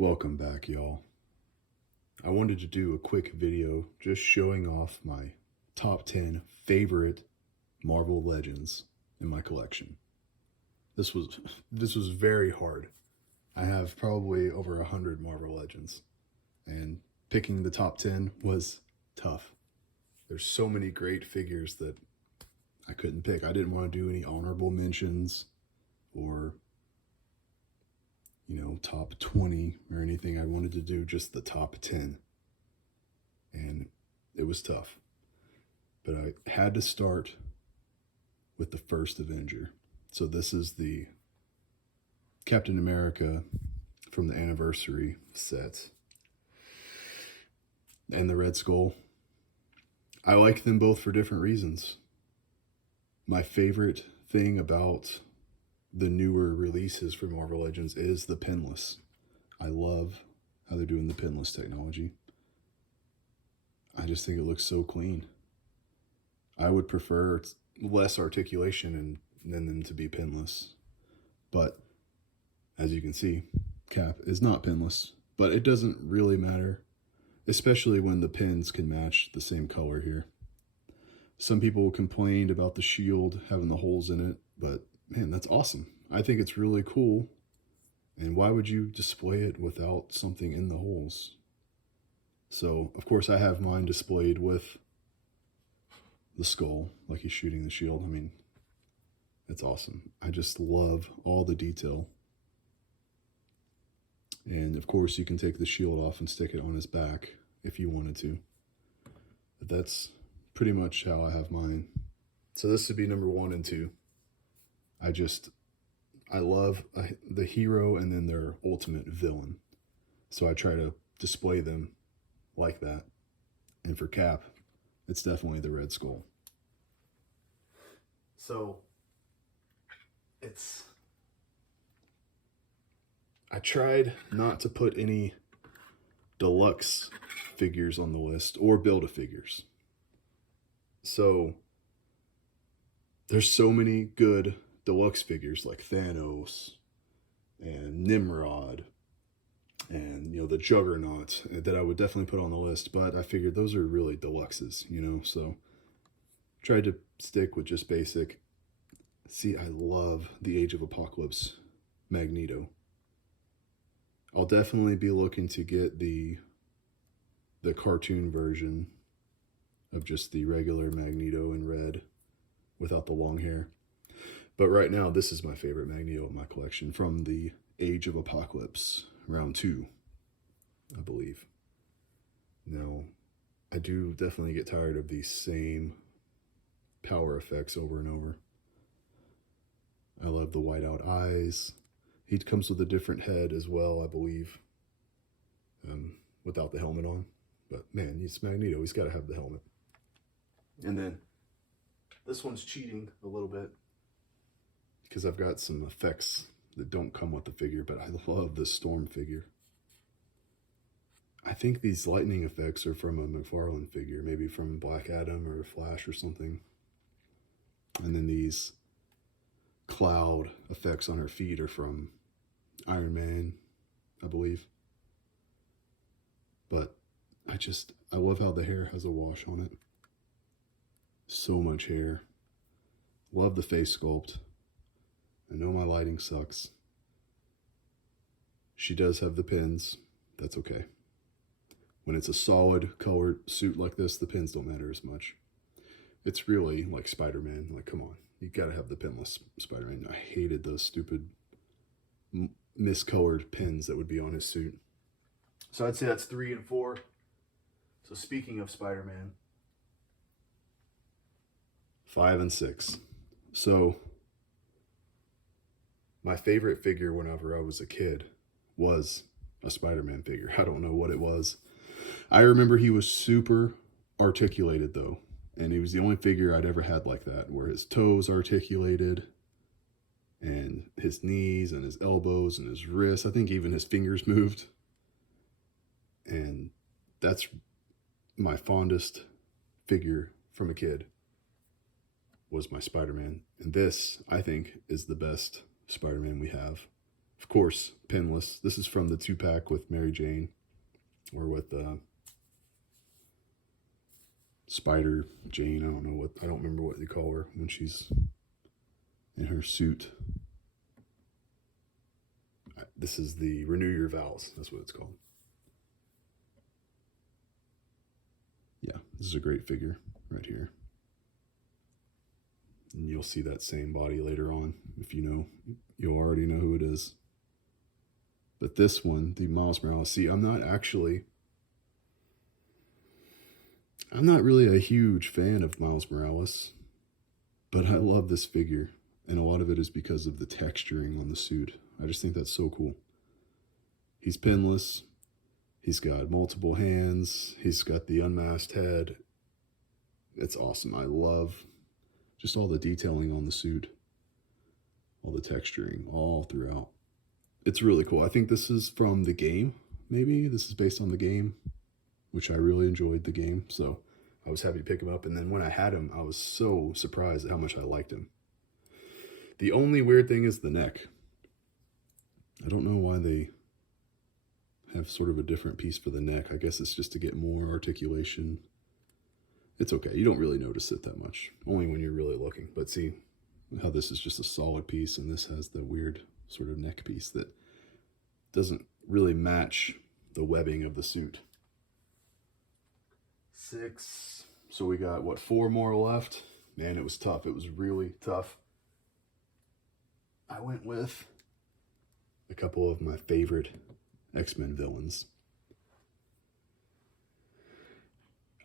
Welcome back, y'all. I wanted to do a quick video just showing off my top 10 favorite Marvel Legends in my collection. This was very hard. I have probably over 100 Marvel Legends, and picking the top 10 was tough. There's so many great figures that I couldn't pick. I didn't want to do any honorable mentions or top 20 or anything. I wanted to do just the top 10. And it was tough. But I had to start with the first Avenger. So this is the Captain America from the anniversary set. And the Red Skull. I like them both for different reasons. My favorite thing about the newer releases for Marvel Legends is the pinless. I love how they're doing the pinless technology. I just think it looks so clean. I would prefer less articulation and than them to be pinless. But as you can see, Cap is not pinless, but it doesn't really matter, especially when the pins can match the same color here. Some people complained about the shield having the holes in it, but man, that's awesome. I think it's really cool. And why would you display it without something in the holes? So, of course, I have mine displayed with the skull, like he's shooting the shield. I mean, it's awesome. I just love all the detail. And, of course, you can take the shield off and stick it on his back if you wanted to. But that's pretty much how I have mine. So this would be number 1 and 2. I love the hero and then their ultimate villain. So I try to display them like that. And for Cap, it's definitely the Red Skull. So I tried not to put any deluxe figures on the list or Build-A-Figures. So there's so many good deluxe figures like Thanos and Nimrod and the Juggernaut that I would definitely put on the list, but I figured those are really deluxes, so tried to stick with just basic. See, I love the Age of Apocalypse Magneto. I'll definitely be looking to get the cartoon version of just the regular Magneto in red without the long hair. But right now, this is my favorite Magneto in my collection from the Age of Apocalypse, round 2, I believe. Now, I do definitely get tired of these same power effects over and over. I love the whiteout eyes. He comes with a different head as well, I believe, without the helmet on. But man, he's Magneto. He's got to have the helmet. And then this one's cheating a little bit because I've got some effects that don't come with the figure, but I love the Storm figure. I think these lightning effects are from a McFarlane figure, maybe from Black Adam or Flash or something. And then these cloud effects on her feet are from Iron Man, I believe. But I love how the hair has a wash on it. So much hair. Love the face sculpt. I know my lighting sucks. She does have the pins. That's okay. When it's a solid colored suit like this, the pins don't matter as much. It's really like Spider-Man. Like, come on. You gotta have the pinless Spider-Man. I hated those stupid miscolored pins that would be on his suit. So I'd say that's 3 and 4. So speaking of Spider-Man, 5 and 6. So my favorite figure whenever I was a kid was a Spider-Man figure. I don't know what it was. I remember he was super articulated though. And he was the only figure I'd ever had like that, where his toes articulated and his knees and his elbows and his wrists. I think even his fingers moved. And that's my fondest figure from a kid, was my Spider-Man. And this, I think, is the best Spider-Man we have. Of course, pinless. This is from the 2-pack with Mary Jane, or with Spider Jane. I don't remember what they call her when she's in her suit. This is the Renew Your Vows. That's what it's called. Yeah, this is a great figure right here. And you'll see that same body later on. If you know, you'll already know who it is. But this one, the Miles Morales, see, I'm not really a huge fan of Miles Morales, but I love this figure. And a lot of it is because of the texturing on the suit. I just think that's so cool. He's pinless. He's got multiple hands. He's got the unmasked head. It's awesome. I love just all the detailing on the suit. All the texturing all throughout. It's really cool. I think this is from the game, maybe. This is based on the game, which I really enjoyed the game. So I was happy to pick him up. And then when I had him, I was so surprised at how much I liked him. The only weird thing is the neck. I don't know why they have sort of a different piece for the neck. I guess it's just to get more articulation. It's okay. You don't really notice it that much, only when you're really looking. But see how this is just a solid piece, and this has the weird sort of neck piece that doesn't really match the webbing of the suit. 6. So we got, what, 4 more left? Man, it was tough. It was really tough. I went with a couple of my favorite X-Men villains.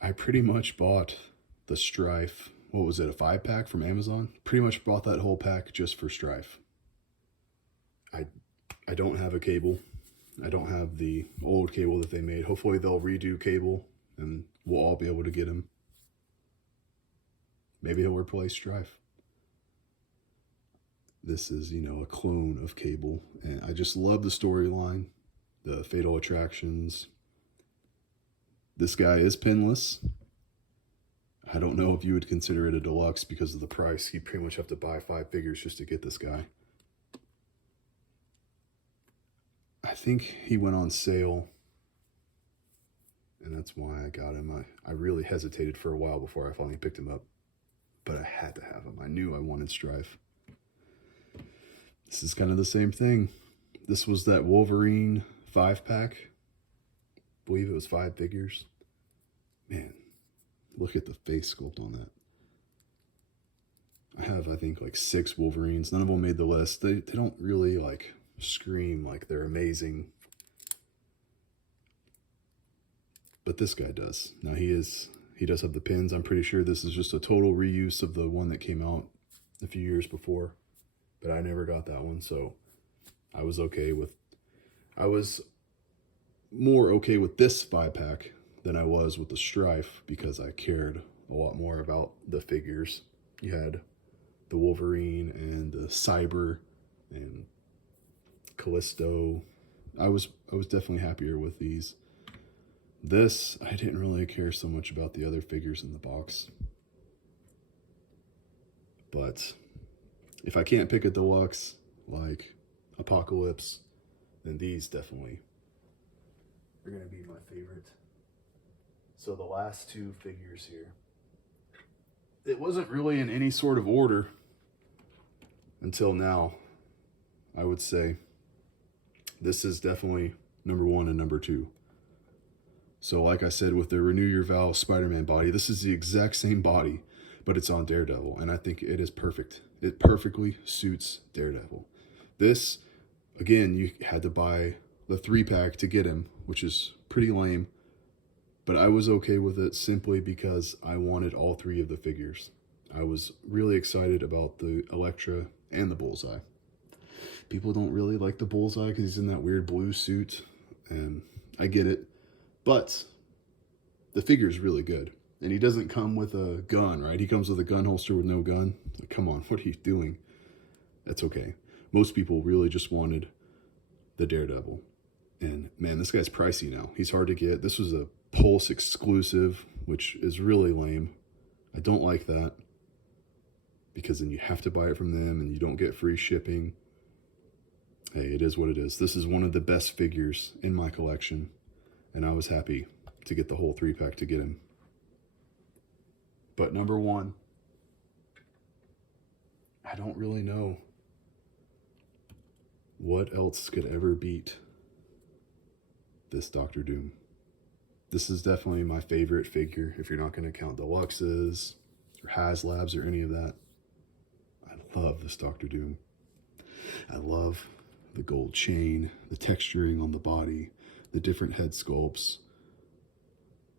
I pretty much bought the Strife, what was it, a 5-pack from Amazon? Pretty much bought that whole pack just for Strife. I don't have a Cable. I don't have the old Cable that they made. Hopefully they'll redo Cable and we'll all be able to get him. Maybe he'll replace Strife. This is, you know, a clone of Cable. And I just love the storyline, the Fatal Attractions. This guy is pinless. I don't know if you would consider it a deluxe because of the price. You pretty much have to buy 5 figures just to get this guy. I think he went on sale, and that's why I got him. I really hesitated for a while before I finally picked him up, but I had to have him. I knew I wanted Strife. This is kind of the same thing. This was that Wolverine 5-pack. I believe it was 5 figures. Man, look at the face sculpt on that. I have, I think, like 6 Wolverines. None of them made the list. They don't really, like, scream like they're amazing. But this guy does. Now, he does have the pins. I'm pretty sure this is just a total reuse of the one that came out a few years before. But I never got that one, so I was more okay with this 5-pack than I was with the Strife because I cared a lot more about the figures. You had the Wolverine and the Cyber and Callisto. I was definitely happier with these. This, I didn't really care so much about the other figures in the box. But if I can't pick a deluxe like Apocalypse, then these definitely are going to be my favorite. So the last 2 figures here. It wasn't really in any sort of order until now, I would say. This is definitely number 1 and number 2. So like I said, with the Renew Your Vow SpiderMan body, this is the exact same body, but it's on Daredevil, and I think it is perfect. It perfectly suits Daredevil. This, again, you had to buy the 3-pack to get him, which is pretty lame, but I was okay with it simply because I wanted all 3 of the figures. I was really excited about the Elektra and the Bullseye. People don't really like the Bullseye because he's in that weird blue suit, and I get it, but the figure is really good. And he doesn't come with a gun, right? He comes with a gun holster with no gun. Like, come on, what are you doing? That's okay. Most people really just wanted the Daredevil. And man, this guy's pricey now. He's hard to get. This was a Pulse exclusive, which is really lame. I don't like that because then you have to buy it from them and you don't get free shipping. Hey, it is what it is. This is one of the best figures in my collection, and I was happy to get the whole 3-pack to get him. But number one, I don't really know what else could ever beat this Doctor Doom. This is definitely my favorite figure, if you're not going to count Deluxes or HasLabs or any of that. I love this Doctor Doom. I love the gold chain, the texturing on the body, the different head sculpts,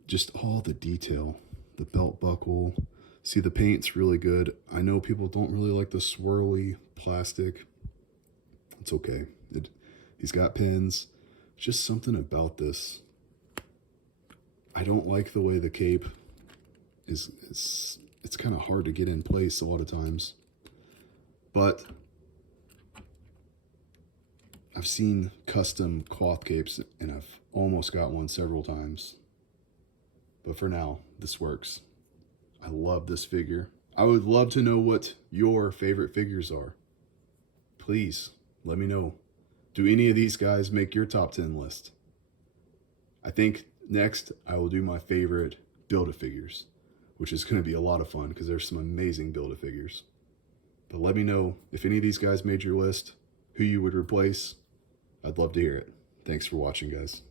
just all the detail, the belt buckle. See, the paint's really good. I know people don't really like the swirly plastic. It's okay. He's got pins. Just something about this. I don't like the way the cape is. It's kind of hard to get in place a lot of times. But I've seen custom cloth capes, and I've almost got one several times. But for now, this works. I love this figure. I would love to know what your favorite figures are. Please, let me know. Do any of these guys make your top 10 list? I think next I will do my favorite Build-A-Figures, which is going to be a lot of fun because there's some amazing Build-A-Figures. But let me know if any of these guys made your list, who you would replace. I'd love to hear it. Thanks for watching, guys.